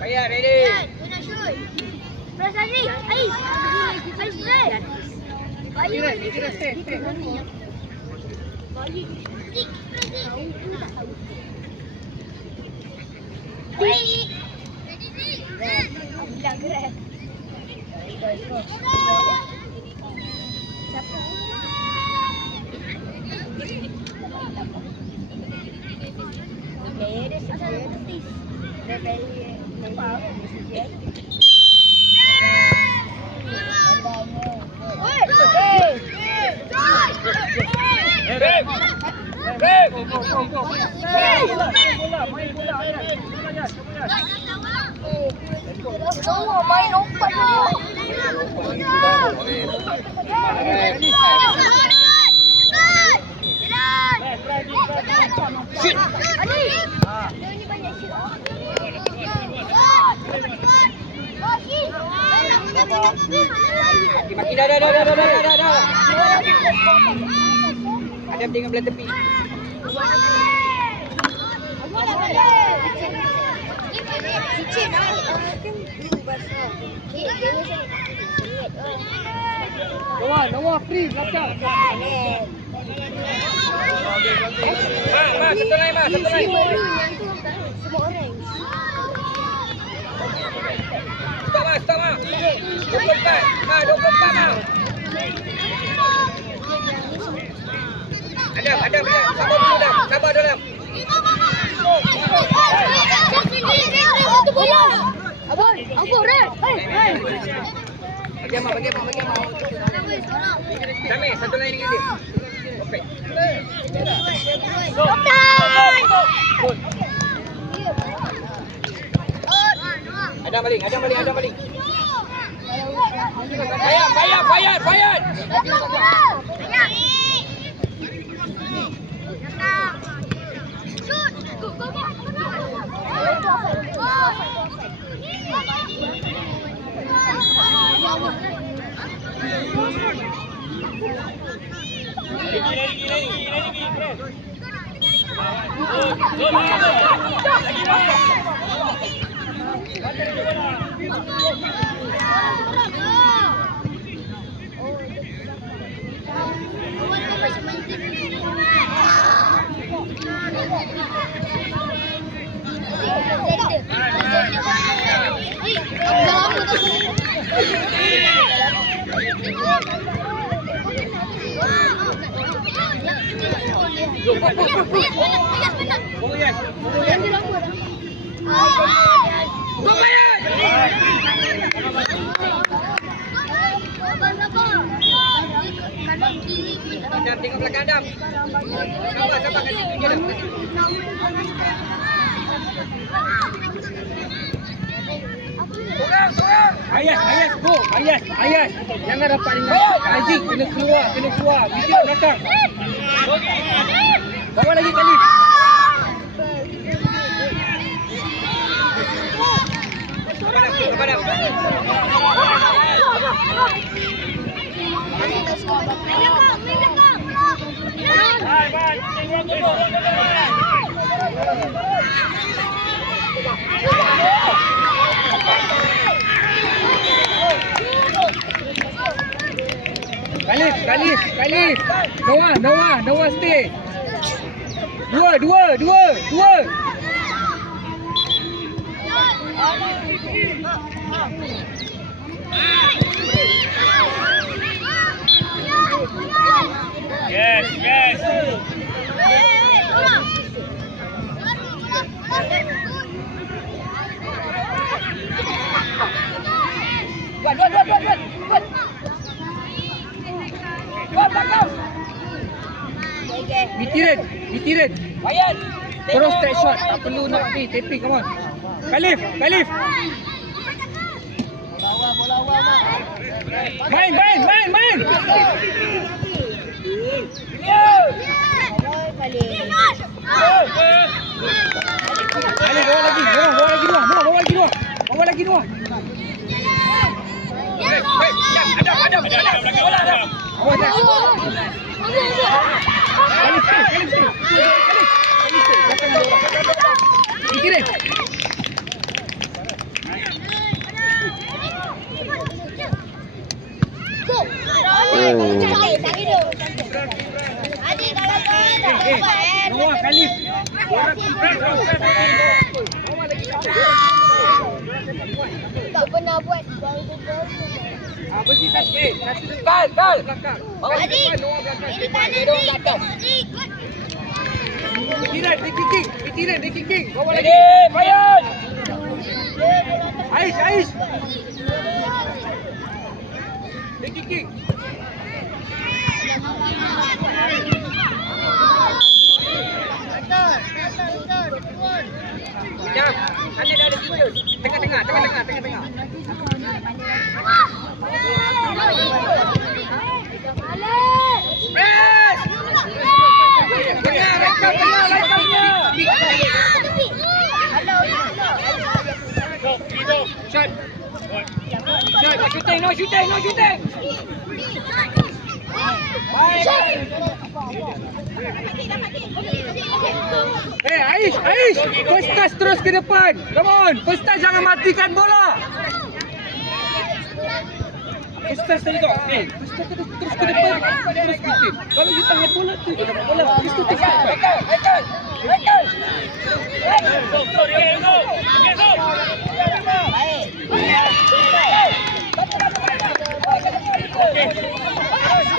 Bayar, ready. Press lagi. Ais. Ais press. Kira, stay. Main umpan dulu. Shoot. Ini banyak shoot. Maki dah. Adam tengok belah tepi. Noah free belakang. Satu lain. Semua orang. Stop. 24. Adam. Sabar dulu. Abang, Red. Bagi amat. Sami, satu lain dengan dia. Okey. Adam balik. Fayad. Adam tengok belakang Adam. Sabar kasi dia. Sorang. Ayas, go. Ayas. Jangan rapat dengan Aziz, kena keluar. Bikin belakang. Bawa lagi kali. Sabar. Khalif. Noah stay. Dua. Yes. Bitirin. Bayar. Terus straight shot. Tak perlu nak tapping. Come on. Khalif. Main. Khalif bawa lagi dua. Adam. Tak pernah buat. Bersih satu. Satu depan. Belakang. Adik, ini kanan ni. Pitiran, dia kicking. Bawa lagi. Bayan. Ais. Dia kicking. Jam. Sana dah ada tiga. Tengah-tengah. Press! Tengah, laitnya. Shot. No shooting. Ais. First touch terus ke depan. Come on. First touch jangan matikan bola. First touch tadi kau. First touch terus ke depan. Terus bitin. Kalau kita tahan bola tu, kita dapat bola. First touch terus ke depan.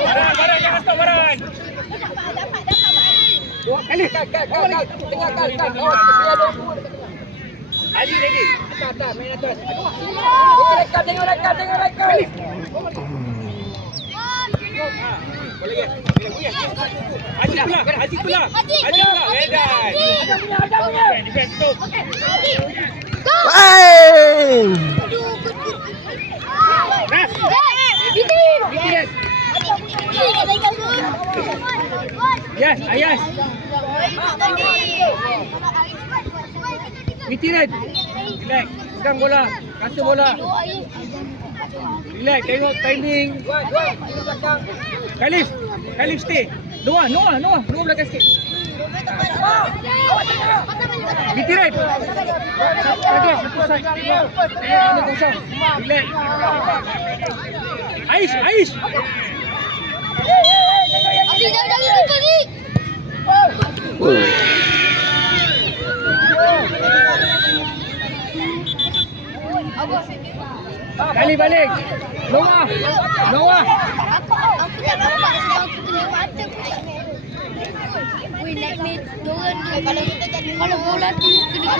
Barang, jangan stop barang. Kali. Tengah kali. Ali ready. Atas, main atas. Tengok rekat. Kali. Boleh ke? Aziz pula. Edan. Ada punya. Defend tu. Bitin. Yes, Ayas. Bitiran. Relax. Pegang bola. Kasih bola. Relax. Tengok timing. Khalif stay. Noah belakang sikit. Bitiran. Satu side. Tengok kosong. Relax. Ais. Kali balik. Noah. Aku tak nampak sebab aku kena mata. Weh, nak main dorang tu. Kalau bola tu kena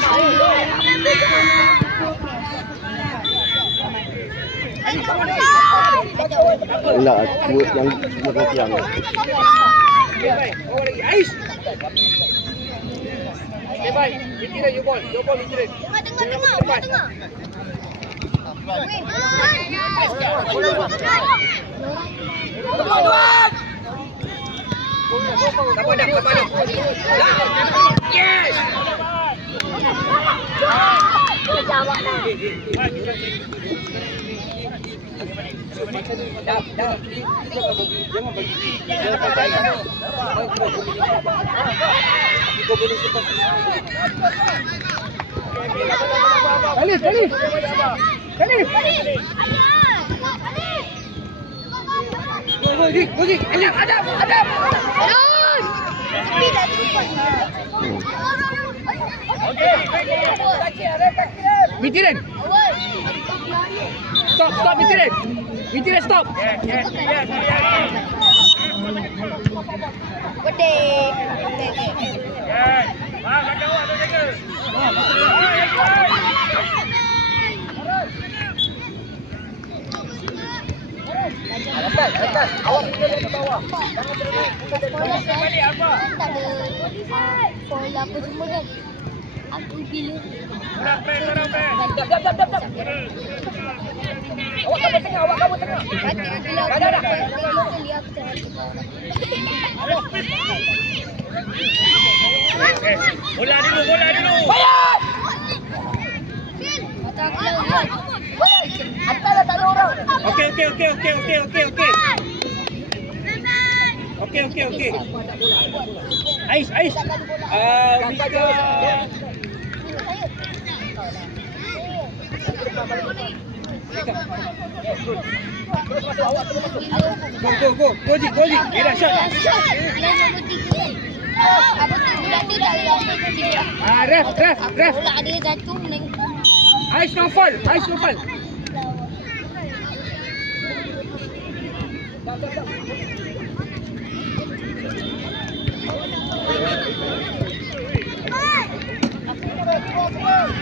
Nak buat yang semua tiang. Baik. Bawa lagi. Ais. Baik. Bitiran you ball. Bitiran. Tengah. Kapan dah. Yes. Dah. Jangan bagi. Khalif. Go. Adam. Bitiran. Stop Bitiran. Bitiran stop. Yes. Gede. Yes. Kakak awak tu jaga. Atas. Awak punya dari bawah. Jangan terlalu balik apa? Tak ada foul apa semua kan. Aku bila Orang pen. Jap. Awak kamu tengah. Bila aku Dah. kali aku tak Bola dulu. mata aku lawan. Atas dah tak ada orang. Okey. Ais. Mika. Go. Go. Eda shot. Nombor 3. Apa tu? Budak tu tak boleh. Ref. Bola dia jatuh naik. Ais no fall.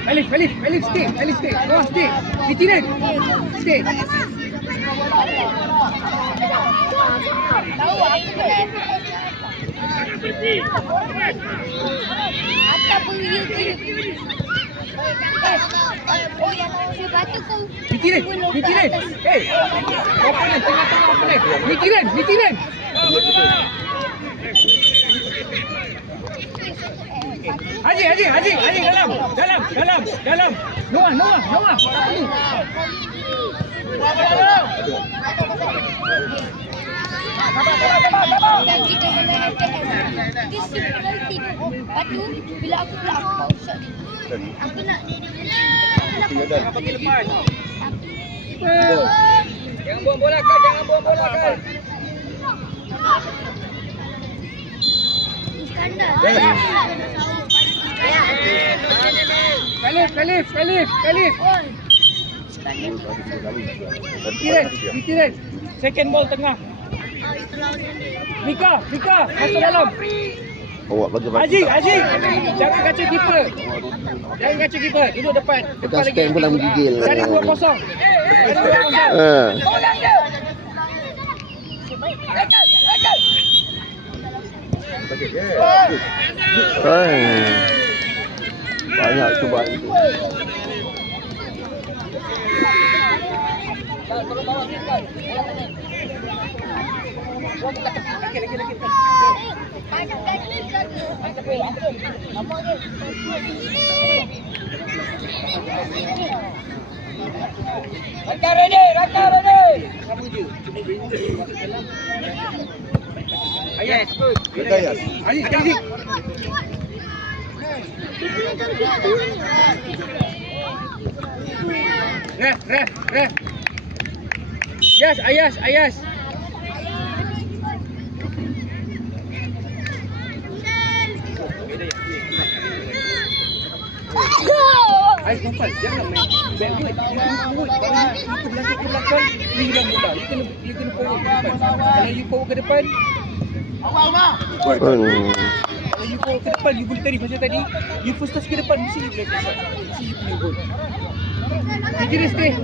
Alif, stay. No, stay. Fitiran. Stay. Tahu aku boleh. Atas pergi kiri. Oh yang sepatu kau. Fitiran. Hey. Opponent tengah opponent. Fitiran. Haji dalam. Noah. Dan kita boleh FPS. Dia security tu. Lepas tu, bila aku mau shot dia. Aku nak Bagi lepas. Jangan buang bola kan. Iskandar. Khalif. Fitiran. Second ball tengah. Mika, masuk dalam. Awak bagi. Haji. Jangan kaca keeper. Duduk depan Dah lagi. stand pun dah menggigil. Cari 2-0. Banyak cubaan itu. Raka ready. Kamu je. Ayas, good. Haji. Ref. Yes, Ayas. Ais kumpul, jangan main backward. You ke belakang, you hilang bola. You kena forward ke depan. Kalau you forward ke depan, kalau you forward ke depan, you boleh tadi macam tadi. You first touch ke depan, mesti you boleh shot. Mesti you boleh gol. Jadi stay.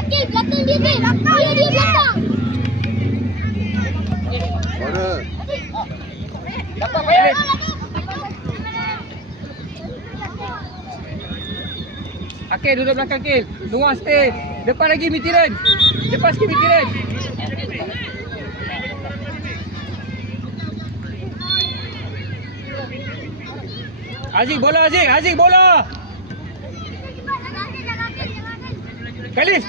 Okey, belakang dia. Dia belakang. Mana? Dapat bayar. Okey, duduk belakang Kil. Luar stay. Depan lagi Mitiran. Depan sikit Mitiran. Aziz bola. Khalif.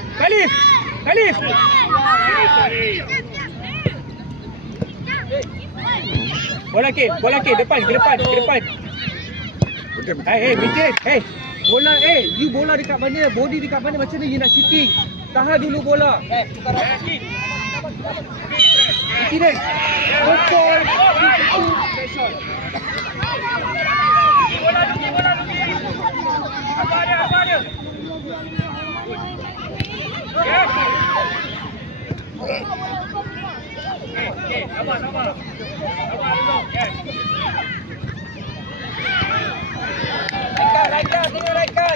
Bola Kil. Depan. Hey, Mitiran. Hey. Bola you bola dekat mana? Body dekat mana? Macam ni you nak shooting. Tahan dulu bola. Tidak. Betul. Bola dulu. Apa dia? Yes. Okay. Sabar. Sabar dulu. Yes. Raika, tengok Raika.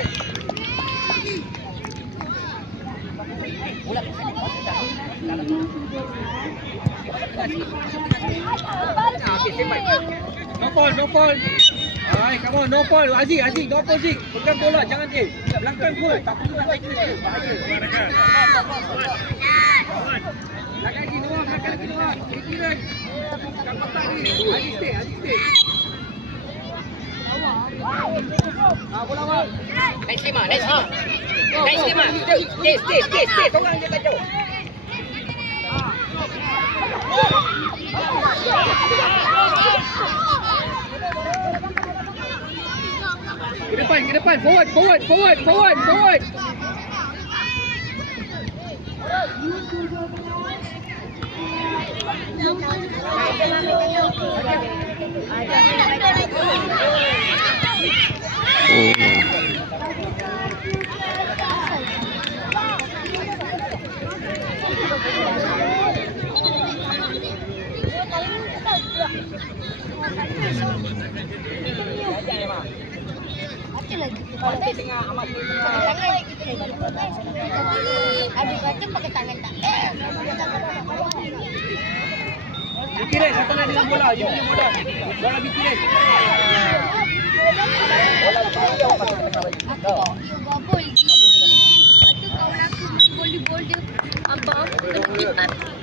No fall. Hai, come on, no fall. Aziz, no fall Aziz. Pegang bola, jangan dia. Belakang gol. Tak perlu nak tackle dia. Bahaya. Lagi Noah. Kira. Kat kotak ni. Aziz stay. Bola awal. Nice lima. Stay. Tolong dia kacau. Ke depan. Forward. Macam lagi. Pakai tangan. Adik kata pakai tangan tak. Bikirin, satu lagi dengan bola. You punya bola. Bola bikirin. Aku you gobol lagi. Lepas tu kawan aku main volleyball dia. Abang kena kipas.